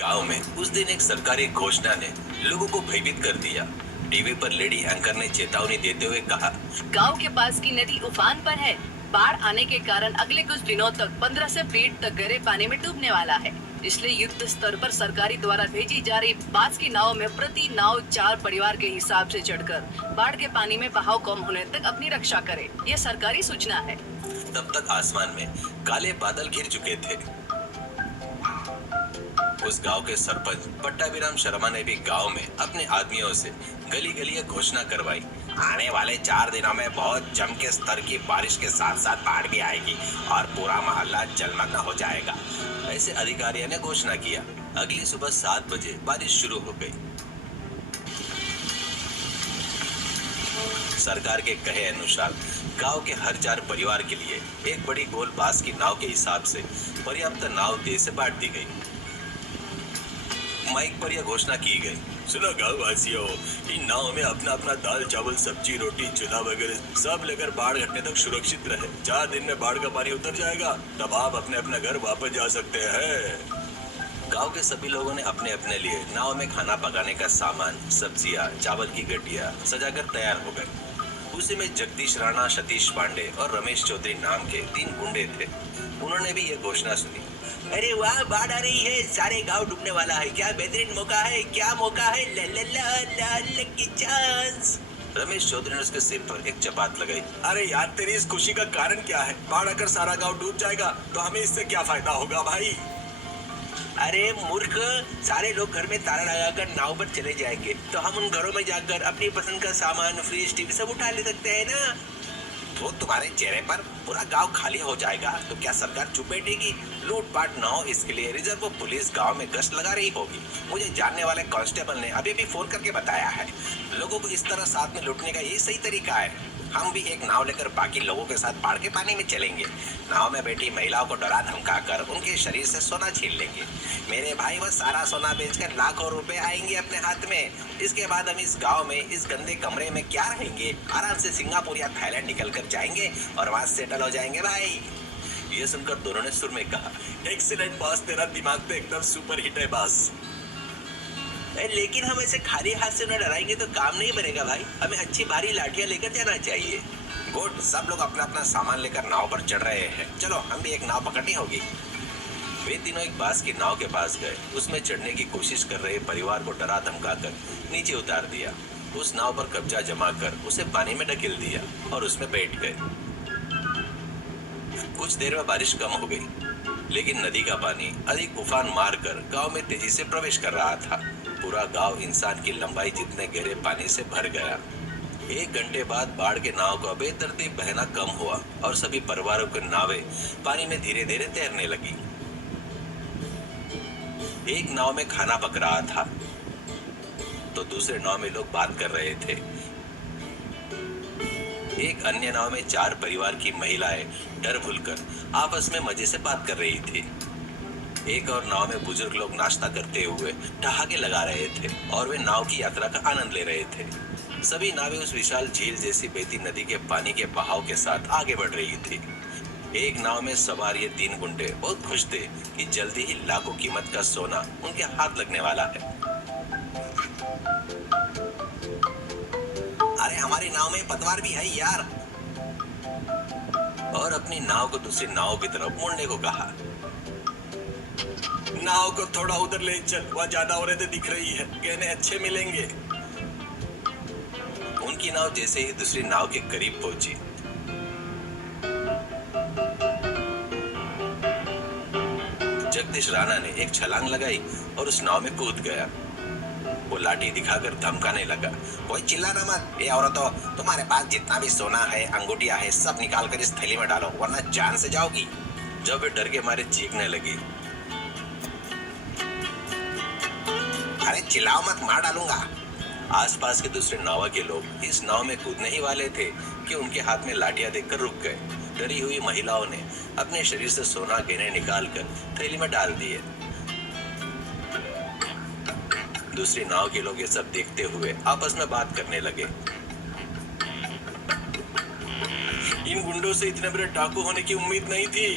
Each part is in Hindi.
गांव में उस दिन एक सरकारी घोषणा ने लोगों को भयभीत कर दिया। टीवी पर लेडी एंकर ने चेतावनी देते हुए कहा, गांव के पास की नदी उफान पर है। बाढ़ आने के कारण अगले कुछ दिनों तक 15 से फीट तक गहरे पानी में डूबने वाला है। इसलिए युद्ध स्तर पर सरकारी द्वारा भेजी जा रही पास की नाव में प्रति नाव 4 परिवार के हिसाब से चढ़कर बाढ़ के पानी में बहाव कम होने तक अपनी रक्षा करे। ये सरकारी सूचना है। तब तक आसमान में काले बादल घिर चुके थे। उस गांव के सरपंच पट्टाभिराम शर्मा ने भी गांव में अपने आदमियों से गली गली ये घोषणा करवाई, आने वाले 4 दिनों में बहुत जम के स्तर की बारिश के साथ साथ बाढ़ भी आएगी और पूरा मोहल्ला जलमग्न हो जाएगा। ऐसे अधिकारियों ने घोषणा किया। अगली सुबह 7 बजे बारिश शुरू हो गई। सरकार के कहे अनुसार गांव के हर 4 परिवार के लिए एक बड़ी गोल बांस की नाव के हिसाब से पर्याप्त नाव दे से बांट दी गई। माइक पर यह घोषणा की गई, सुनो गाँव वासियों, इन नाव में अपना अपना दाल चावल सब्जी रोटी चूल्हा वगैरह सब लेकर बाढ़ घटने तक सुरक्षित रहे। 4 दिन में बाढ़ का पानी उतर जाएगा, तब आप अपने अपने घर वापस जा सकते हैं। गांव के सभी लोगों ने अपने अपने लिए नाव में खाना पकाने का सामान, सब्जियां, चावल की गड्डियां सजाकर तैयार हो गए। उसी में जगदीश राणा, सतीश पांडे और रमेश चौधरी नाम के 3 गुंडे थे। उन्होंने भी यह घोषणा सुनी, अरे वाह, बाढ़ आ रही है, सारे गांव डूबने वाला है, क्या बेहतरीन मौका है, क्या मौका है, ला ला ला ला लकी चांस। रमेश चौधरी ने उसके सिर पर एक चपात लगाई, अरे यार, तेरी इस खुशी का कारण क्या है? बाढ़ आकर सारा गांव डूब जाएगा तो हमें इससे क्या फायदा होगा भाई? अरे मूर्ख, सारे लोग घर में ताला लगाकर नाव पर चले जाएंगे तो हम उन घरों में जाकर अपनी पसंद का सामान, फ्रिज, टीवी सब उठा ले सकते हैं ना। तो तुम्हारे चेहरे पर पूरा गांव खाली हो जाएगा तो क्या सरकार चुप बैठेगी? लूटपाट न हो इसके लिए रिजर्व पुलिस गांव में गश्त लगा रही होगी। मुझे जानने वाले कांस्टेबल ने अभी भी फोन करके बताया है। लोगों को इस तरह साथ में लूटने का ये सही तरीका है। हम भी एक नाव लेकर बाकी लोगों के साथ बाढ़ के पानी में चलेंगे। नाव में बैठी महिलाओं को डरा धमका कर उनके शरीर से सोना छीन लेंगे। मेरे भाई, वह सारा सोना बेचकर लाखों रुपए आएंगे अपने हाथ में। इसके बाद हम इस गांव में, इस गंदे कमरे में क्या रहेंगे? आराम से सिंगापुर या थाईलैंड निकल कर जाएंगे और वहां सेटल हो जाएंगे भाई। ये सुनकर दोनों ने सुर में कहा, एक्सीलेंट बॉस, तेरा दिमाग तो एकदम सुपर हिट है बॉस। लेकिन हम ऐसे खाली हाथ से उन्हें डराएंगे तो काम नहीं बनेगा भाई। हमें अच्छी भारी लाठियां लेकर जाना चाहिए। गुड, सब लोग अपना अपना सामान लेकर नाव पर चढ़ रहे हैं। चलो, हम भी एक नाव पकड़नी होगी। वे तीनों एक बांस की नाव के पास गए। उसमें चढ़ने की कोशिश कर रहे परिवार को डरा धमका कर नीचे उतार दिया। उस नाव पर कब्जा जमा कर उसे पानी में ढकेल दिया और उसमें बैठ गए। कुछ देर में बारिश कम हो गई, लेकिन नदी का पानी अधिक उफान मारकर गांव में तेजी से प्रवेश कर रहा था। पूरा गांव इंसान की लंबाई जितने गहरे पानी से भर गया। 1 घंटे बाद बाढ़ के नाव का बेतरतीब बहना कम हुआ और सभी परिवारों की नावें पानी में धीरे धीरे तैरने लगी। एक नाव में खाना पक रहा था तो दूसरे नाव में लोग बात कर रहे थे। एक अन्य नाव में 4 परिवार की महिलाएं डर भूलकर आपस में मजे से बात कर रही थी। एक और नाव में बुजुर्ग लोग नाश्ता करते हुए ठहाके लगा रहे थे और वे नाव की यात्रा का आनंद ले रहे थे। सभी नावें उस विशाल झील जैसी बहती नदी के पानी के बहाव के साथ आगे बढ़ रही थी। एक नाव में सवार ये 3 गुंडे बहुत खुश थे कि जल्दी ही लाखों कीमत का सोना उनके हाथ लगने वाला है। अरे, हमारी नाव में पतवार भी है यार। और अपनी नाव को दूसरी नाव की तरफ मुड़ने को कहा। नाव को थोड़ा उधर ले चल, वहाँ ज्यादा औरतें दिख रही है, गहने अच्छे मिलेंगे। उनकी नाव जैसे ही दूसरी नाव के करीब पहुंची, जगदीश राणा ने एक छलांग लगाई और उस नाव में कूद गया। वो लाठी दिखाकर धमकाने लगा, कोई चिल्लाना मत। ये औरतों, तुम्हारे पास जितना भी सोना है, अंगूठियां है, सब निकाल कर इस थैली में डालो, वरना जान से जाओगी। जब वे डर के मारे चीखने लगी, अरे चिल्लाओ मत, मार डालूंगा। आसपास के दूसरे नावा के लोग इस नाव में कूदने ही वाले थे कि उनके हाथ में लाठियां देखकर रुक गए। डरी हुई महिलाओं ने अपने शरीर से सोना गहने निकालकर थैली में डाल दिए। दूसरी नाव के लोग ये सब देखते हुए आपस में बात करने लगे। इन गुंडों से इतने बड़े डाकू होने की उम्मीद नहीं थी।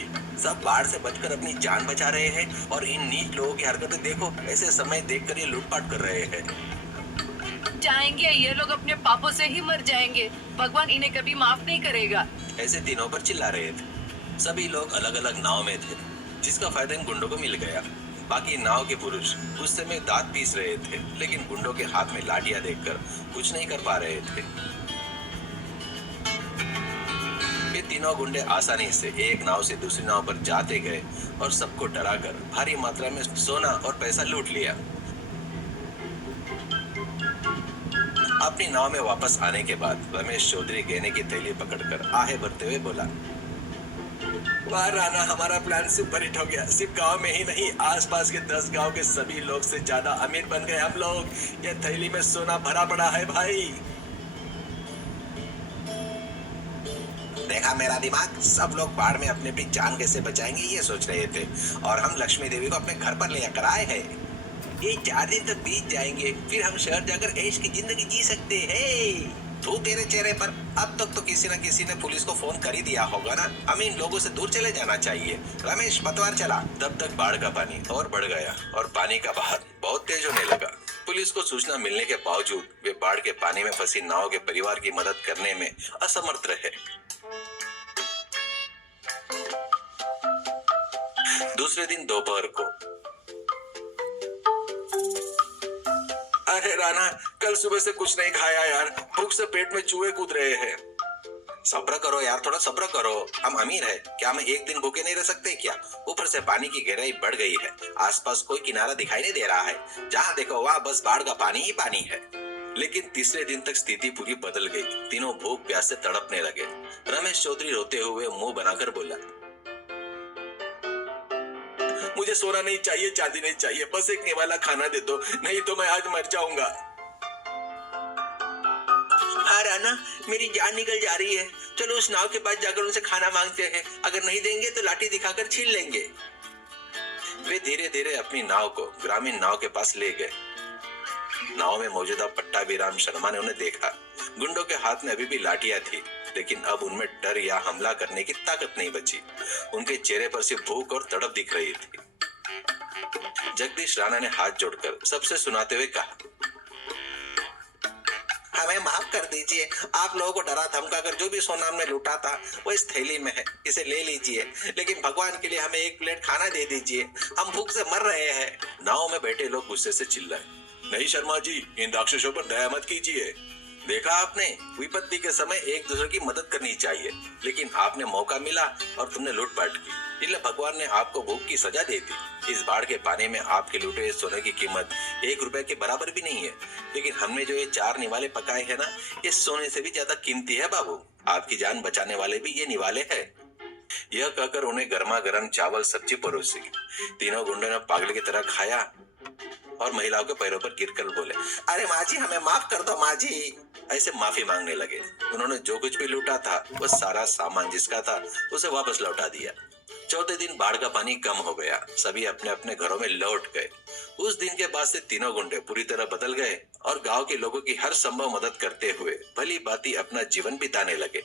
सब बाढ़ से बचकर अपनी जान बचा रहे हैं और इन नीच लोगों की हरकतें देखो, ऐसे समय देखकर ये लूटपाट कर रहे हैं। जाएंगे, ये लोग अपने पापों से ही मर जाएंगे। भगवान इन्हें कभी माफ नहीं करेगा। ऐसे तीनों पर चिल्ला रहे थे। सभी लोग अलग अलग नाव में थे, जिसका फायदा इन गुंडों को मिल गया। बाकी नाव के पुरुष गुस्से में दांत पीस रहे थे, लेकिन गुंडों के हाथ में लाठियां देखकर कुछ नहीं कर पा रहे थे। ये तीनों गुंडे आसानी से एक नाव से दूसरी नाव पर जाते गए और सबको डराकर भारी मात्रा में सोना और पैसा लूट लिया। अपनी नाव में वापस आने के बाद रमेश चौधरी गहने की थैली पकड़कर आहे भरते हुए बोला, वाह राणा, हमारा प्लान सुपर हिट हो गया। सिर्फ गांव में ही नहीं, आसपास के 10 गांव के सभी लोग से ज्यादा अमीर बन गए हम लोग। ये थैली में सोना भरा पड़ा है भाई। देखा मेरा दिमाग, सब लोग बाढ़ में अपने भी जान कैसे बचाएंगे ये सोच रहे थे, और हम लक्ष्मी देवी को अपने घर पर ले कर आए हैं। ये 4 दिन तक बीत जाएंगे, फिर हम शहर जाकर ऐश की जिंदगी जी सकते हैं। तू तेरे चेहरे पर अब तक तो किसी न किसी ने पुलिस को फोन कर ही दिया होगा ना। हमें इन लोगों से दूर चले जाना चाहिए। रमेश पतवार चला। तब तक बाढ़ का पानी और बढ़ गया और पानी का बहाव बहुत तेज होने लगा। पुलिस को सूचना मिलने के बावजूद वे बाढ़ के पानी में फंसी नाव के परिवार की मदद करने में असमर्थ रहे। दूसरे दिन दोपहर को, अरे राणा, कल सुबह से कुछ नहीं खाया यार, भूख से पेट में चूहे कूद रहे हैं। सब्र करो यार, थोड़ा सब्र करो। हम अमीर है, क्या हम एक दिन भूखे नहीं रह सकते क्या? ऊपर से पानी की गहराई बढ़ गई है, आसपास कोई किनारा दिखाई नहीं दे रहा है। जहाँ देखो वहाँ बस बाढ़ का पानी ही पानी है। लेकिन तीसरे दिन तक स्थिति पूरी बदल गई। तीनों भूख प्यास से तड़पने लगे। रमेश चौधरी रोते हुए मुंह बनाकर बोला, मुझे सोना नहीं चाहिए, चांदी नहीं चाहिए, बस एक निवाला खाना दे दो, नहीं तो मैं आज मर जाऊंगा। हाँ राणा, मेरी जान निकल जा रही है। चलो उस नाव के पास जाकर उनसे खाना मांगते हैं। अगर नहीं देंगे तो लाठी दिखाकर छीन लेंगे। वे धीरे धीरे अपनी नाव को ग्रामीण नाव के पास ले गए। नाव में मौजूदा पट्टाभिराम शर्मा ने उन्हें देखा। गुंडों के हाथ में अभी भी लाठियां थी, लेकिन अब उनमें डर या हमला करने की ताकत नहीं बची। उनके चेहरे पर सिर्फ भूख और तड़प दिख रही थी। जगदीश राणा ने हाथ जोड़कर सबसे सुनाते हुए कहा, हमें माफ कर दीजिए। आप लोगों को डरा धमका कर जो भी सोना हमने लूटा था वो इस थैली में है, इसे ले लीजिए, लेकिन भगवान के लिए हमें एक प्लेट खाना दे दीजिए, हम भूख से मर रहे हैं। नाव में बैठे लोग गुस्से से चिल्लाए, नहीं शर्मा जी, इन राक्षसों पर दया मत कीजिए। देखा आपने, विपत्ति के समय एक दूसरे की मदद करनी चाहिए, लेकिन आपने मौका मिला और तुमने लूटपाट की, इसलिए भगवान ने आपको भूख की सजा दे दी। इस बाढ़ के पानी में आपके लूटे सोने की कीमत 1 रुपए के बराबर भी नहीं है, लेकिन हमने जो ये 4 निवाले पकाए हैं ना, ये सोने से भी ज्यादा कीमती है बाबू। आपकी जान बचाने वाले भी ये निवाले हैं। यह कहकर उन्हें गर्मा गर्म चावल सब्जी परोसी। तीनों गुंडों ने पागल की तरह खाया और महिलाओं के पैरों पर गिरकर बोले, अरे माँ जी, हमें माफ कर दो माँ जी। ऐसे माफी मांगने लगे। उन्होंने जो कुछ भी लूटा था वह सारा सामान जिसका था उसे वापस लौटा दिया। चौथे दिन बाढ़ का पानी कम हो गया। सभी अपने अपने घरों में लौट गए। उस दिन के बाद से तीनों गुंडे पूरी तरह बदल गए और गांव के लोगों की हर संभव मदद करते हुए भली भांति अपना जीवन बिताने लगे।